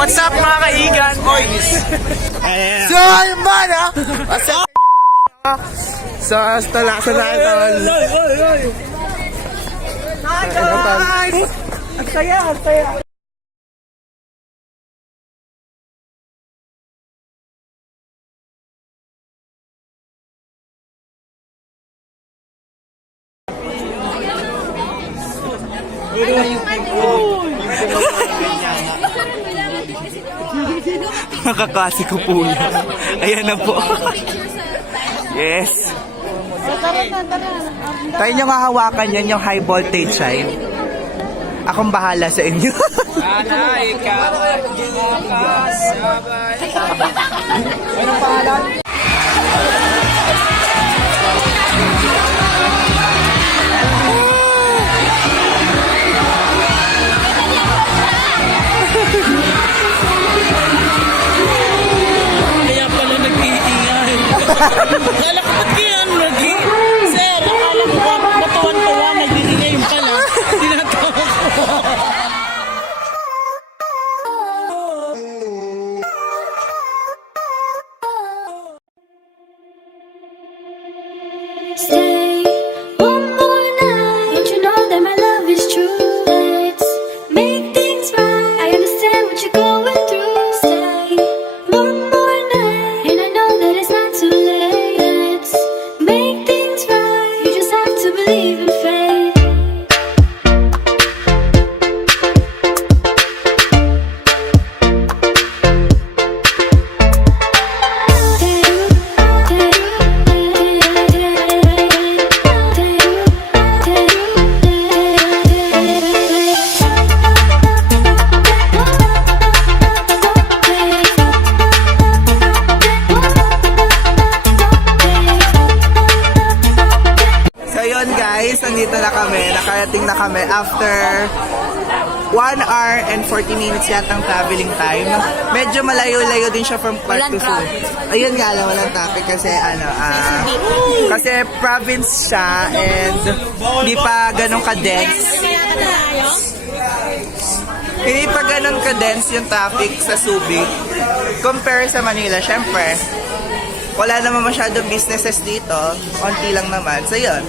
What's up mga kaigan? Boys! So, ayun ba na? So, talaksa na ito. Hi guys! Ang saya, ang saya. Nakakasi ko po yan. Ayan na po. Yes. Tayo nyo nga hawakan yan, yung high voltage side. Akong bahala sa inyo. Sana ikaw at kasabay. Anong pangalan? Kaya pala nag-iingay. Akala ko ba't kaya nag-i? Sir, akala ko ba matuwan-tuwa, nag-iingay yung pala. Tinatawa ko. Stay one more night. Don't you know that my love is true? Let's make things right. I understand what you're going through. Stay one more night, and I know that it's not too late. Let's make things right. You just have to believe in fate. So yun guys, nandito na kami. Nakarating na kami after 1 hour and 40 minutes yatang traveling time. Medyo malayo-layo din siya from Park to Zoo. Ayun nga lang, walang topic kasi kasi province siya and hindi pa ganun ka-dense. Hindi pa ganun ka-dense yung traffic sa Subic. Compare sa Manila, syempre. Wala naman masyadong businesses dito. Konti lang naman. So, yun.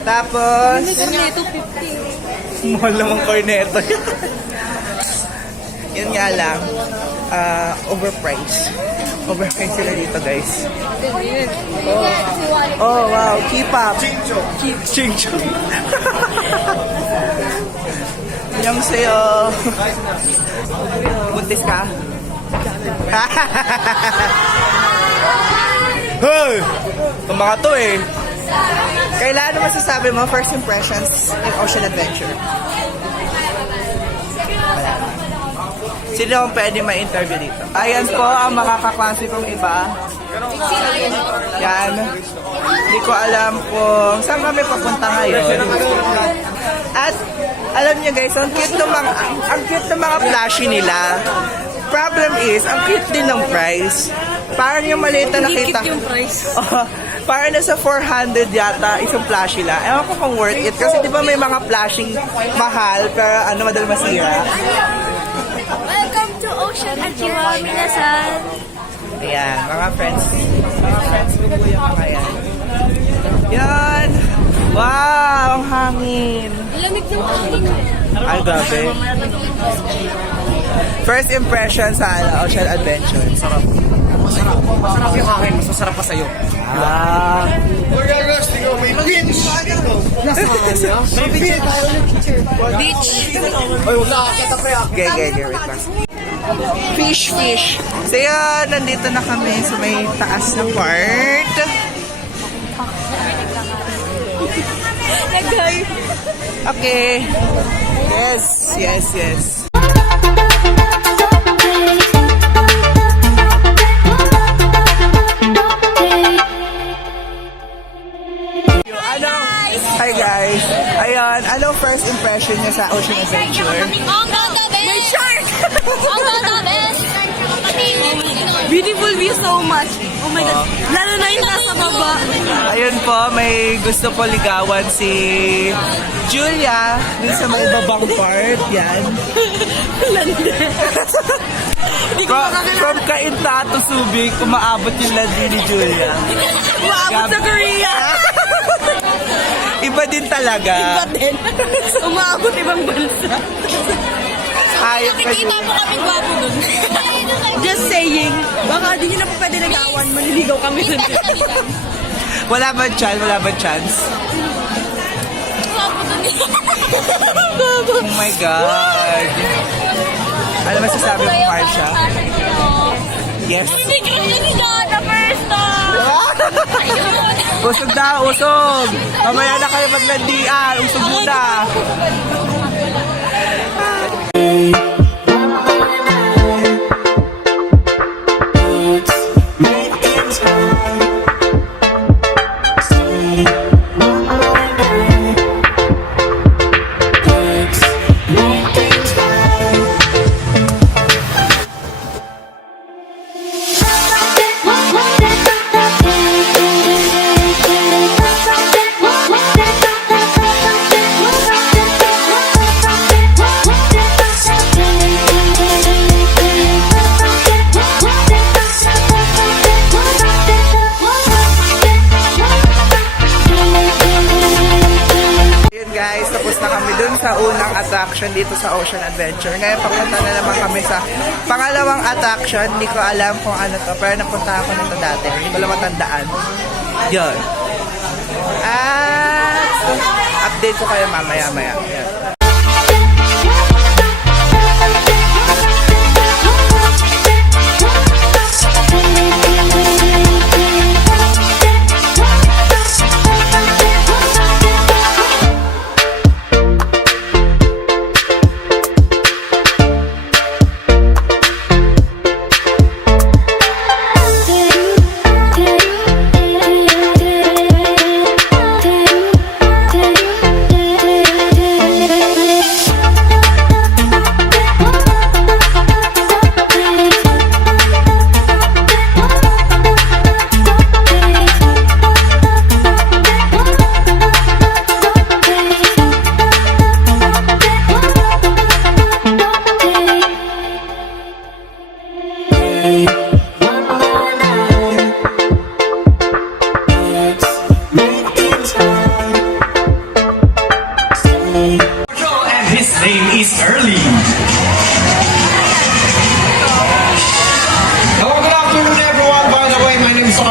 Tapos... Mahal naman corneto. Yun nga lang. Overpriced. Overpriced sila dito, guys. Oh, wow. K-pop. Chingcho. Yang sa'yo. Buntis ka? Hey! Itong mga to eh. Kailan naman masasabi mo first impressions in Ocean Adventure? Sino ang pwede ma-interview dito? Ayan po ang mga kaklase kong iba. Yan. Hindi ko alam kung saan kami papunta ngayon. At alam niyo guys, ang cute ng mga plushie nila. Problem is, ang cute din ng price. Parang yung maliit na nakita. Yung price. Parang nasa 400 yata isang plushie lang. Ewan ko kung worth it. Kasi di ba may mga plushing mahal pero madal masira. Welcome to Ocean Adventure, minasan. Ayan, mga friends ko po yung mga yan. Yan! Wow! Ang hangin! Lamig ng hangin. Ay, grabe. First impression sa Ocean Adventure. Masarap yung hangin, mas masarap pa sa'yo. Beach. Wait lang. Fish. So yan, nandito na kami sa may taas na part. Okay. Yes. Hi guys. Ayun, anong first impression niya sa Ocean Adventure? Ang ganda, best! May shark! Ang ganda, best! Beautiful view so much. Oh Oh my God. Lalo na yung nasa baba. Ayun po, may gusto po ligawan si Julia dun sa may babang part. Yan. Lande. From Kainta to Subic, umaabot yung landi ni Julia. Umaabot sa Korea. Iba din talaga. Iba din. Umaabot ibang bansa. Ayop ka Nakikita mo kami gwapo dun. Just saying. Baka di nyo na po pwede nagawan. Maniligaw kami dun. Wala ba chance? Wala ba chance? Oh my God. Ano masasabi mo, Marsha? Yes. Hindi ka ni Donna first time. Usog na, usog. Mamaya na kayo maglandian. Usog muna. Guys, tapos na kami dun sa unang attraction dito sa Ocean Adventure. Ngayon, papunta na naman kami sa pangalawang attraction. Hindi ko alam kung ano to, pero napunta ako nito dati. Hindi ko lang matandaan. Yun. At update ko kayo mamaya-maya. Yun.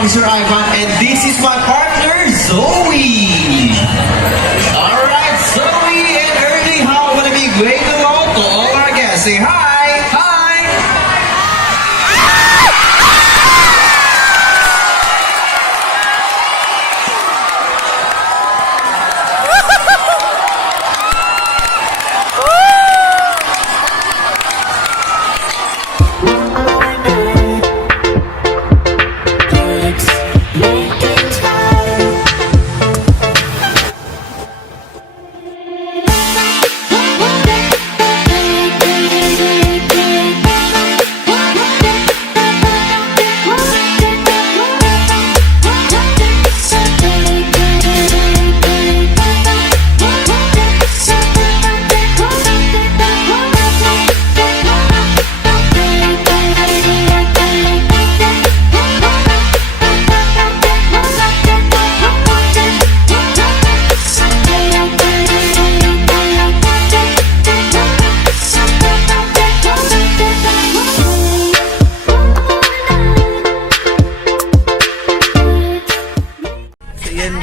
Sir Ivan, and this is my partner, Zoe. Alright, Zoe and Ernie, how want to be great hello to all our guests. Say hi. Hi.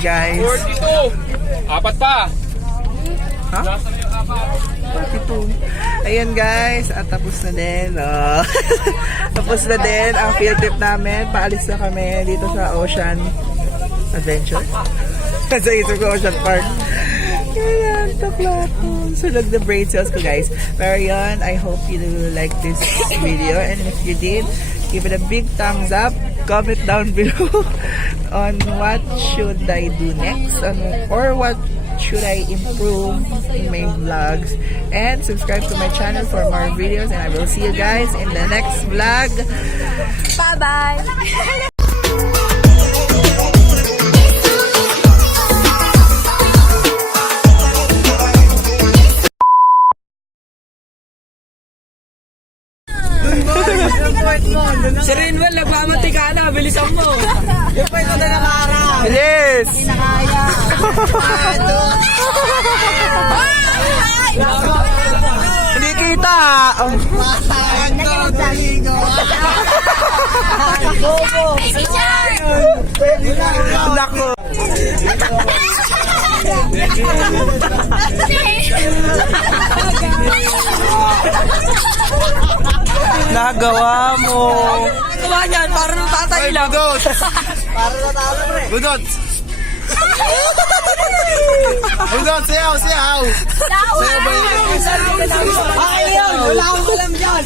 Guys. 42. Apat pa. Ha? 42. Ayan guys, at tapos na din. Oh. Tapos na din ang field trip namin. Paalis na kami dito sa Ocean Adventure. Sa Ito Ocean Park. Ayan, taplato. Sunog na brain cells ko guys. Pero yun, I hope you like this video. And if you did, give it a big thumbs up. Comment down below on what should I do next or what should I improve in my vlogs, and subscribe to my channel for more videos, and I will see you guys in the next vlog. Bye-bye! Si Rinwell, nagmamati ka na. Bilisan mo. Yung pa ito na nakaharap. Bilis! Hindi kita! Nako! Nagawa mo! Nagawa niyan, para nung tatay lang. Budot! Budot! Budot, siyaw, siyaw! Siyaw ba yun? Ay, yun! Wala akong alam dyan.